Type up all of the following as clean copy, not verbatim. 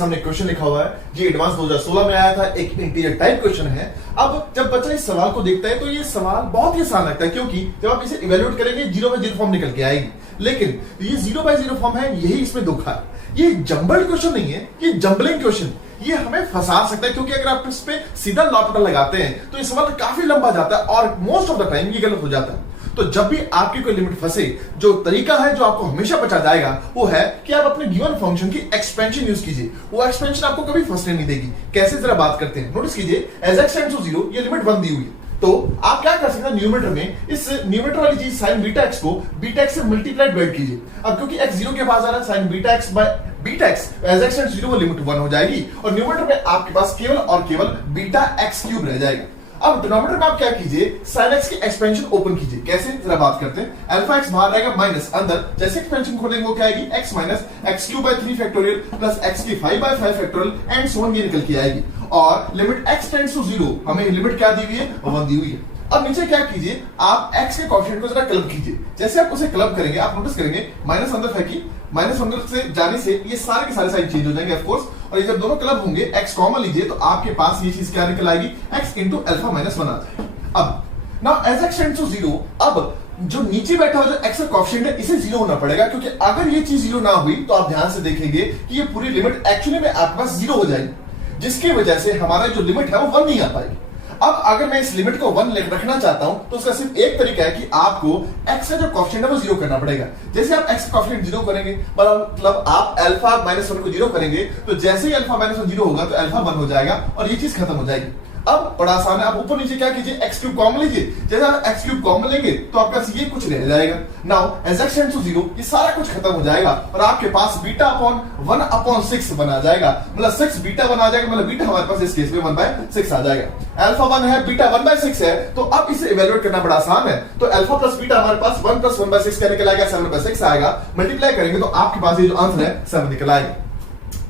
हमने क्वेश्चन लिखा हुआ है जी, एडवांस 2016 में आया था, एक इंटीजर टाइप क्वेश्चन है। अब जब बच्चा इस सवाल को देखता है तो ये सवाल बहुत ही आसान लगता है, क्योंकि जब आप इसे इवेल्युएट करेंगे 0 बाय 0 फॉर्म निकल के आएगी। लेकिन ये 0 बाय 0 फॉर्म है, यही इसमें दुख है। ये जंबल्ड क्वेश्चन नहीं है, ये जंबलिंग क्वेश्चन, ये हमें फंसा सकता है, क्योंकि अगर आप इस पे सीधा लॉपटा लगाते हैं तो ये सवाल काफी लंबा जाता है और मोस्ट ऑफ द टाइम ये गलत हो जाता है। तो जब भी आपकी कोई लिमिट फंसे, जो तरीका है जो आपको हमेशा बचा जाएगा वो है कि आप अपने गिवन फंक्शन की एक्सपेंशन यूज कीजिए। वो एक्सपेंशन आपको कभी फंसने नहीं देगी। कैसे, जरा बात करते हैं। नोटिस कीजिए, एज एक्स टेंड्स टू 0 ये लिमिट 1 दी हुई है, तो आप क्या कर सकते हैं, न्यूमरेटर में इस न्यूमरेटर वाली चीज साइन बीटा एक्स को बीटा एक्स से मल्टीप्लाई डिवाइड कीजिए। अब क्योंकि एक्स 0 के पास आ रहा है, sine beta x by beta x as x tends to 0 वो लिमिट 1 हो जाएगी और न्यूमरेटर में आपके पास केवल और केवल बीटा एक्स क्यूब रह जाएगा। अब डिनोमिनेटर में आप क्या कीजिए, sin x की एक्सपेंशन ओपन कीजिए। कैसे, जरा बात करते हैं। अल्फा x बाहर आएगा माइनस अंदर, जैसे एक्सपेंशन खोलेंगे वो क्या आएगी, x minus x cube by 3 factorial plus x की 5 by 5 factorial and so on, ये निकल के आएगी। और लिमिट x टेंड्स टू 0, हमें लिमिट क्या दी हुई है, 1 दी हुई है। अब नीचे क्या कीजिए, आप x के कोएफिशिएंट को जरा क्लब कीजिए। जैसे आप उसे क्लब करेंगे आप नोटिस करेंगे माइनस अंदर फेंकी, माइनस अंदर से जाने से ये सारे के सारे साइन चेंज हो जाएंगे ऑफ कोर्स। और ये जब दोनों क्लब होंगे, x कॉमन लीजिए तो आपके पास ये चीज क्या निकल आएगी, x इंटू अल्फा माइनस 1 आ जाएगा। अब now as x tends to 0, अब जो नीचे बैठा हुआ जो x का कोएफिशिएंट है इसे 0 होना पड़ेगा, क्योंकि अगर ये चीज 0 ना हुई तो आप ध्यान से देखेंगे कि ये पूरी लिमिट एक्चुअली में आपके पास 0 हो जाएगी, जिसकी वजह से हमारा जो लिमिट है वो 1 नहीं आ पाएगी। अब अगर मैं इस लिमिट को 1 रखना चाहता हूं तो उसका सिर्फ एक तरीका है कि आपको x का जो कोएफिशिएंट है वो 0 करना पड़ेगा। जैसे आप x का कोएफिशिएंट 0 करेंगे, मतलब आप अल्फा माइनस 1 को 0 करेंगे, तो जैसे ही अल्फा माइनस 1 0 होगा तो अल्फा 1 हो जाएगा और ये चीज खत्म हो जाएगी। अब बड़ा आसान है, आप ऊपर नीचे क्या कीजिए, x क्यूब कॉमन लीजिए। जैसे आप x क्यूब कॉमन लेंगे तो आपके पास ये कुछ रह जाएगा। Now as x tends to 0 ये सारा कुछ खत्म हो जाएगा और आपके पास बीटा अपॉन 1 अपॉन 6 बना जाएगा, मतलब 6 बीटा 1 आ जाएगा, मतलब बीटा हमारे पास इस केस में 1/6 आ जाएगा। अल्फा 1 है, बीटा 1/6 है, तो अब इसे इवैल्यूएट करना बड़ा आसान है। तो अल्फा प्लस बीटा हमारे पास 1 प्लस 1/6 क्या निकल आएगा, 7/6 आएगा। मल्टीप्लाई करेंगे तो आपके पास ये जो आंसर है 7 निकल आएगा।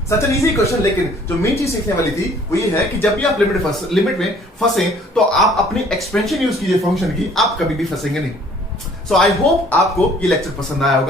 सच एन इजी क्वेश्चन, लेकिन जो मेन चीज सीखने वाली थी वो ये है कि जब भी आप लिमिट में फंसे तो आप अपनी एक्सपेंशन यूज कीजिए फंक्शन की, आप कभी भी फंसेंगे नहीं। सो आई होप आपको ये लेक्चर पसंद आया होगा।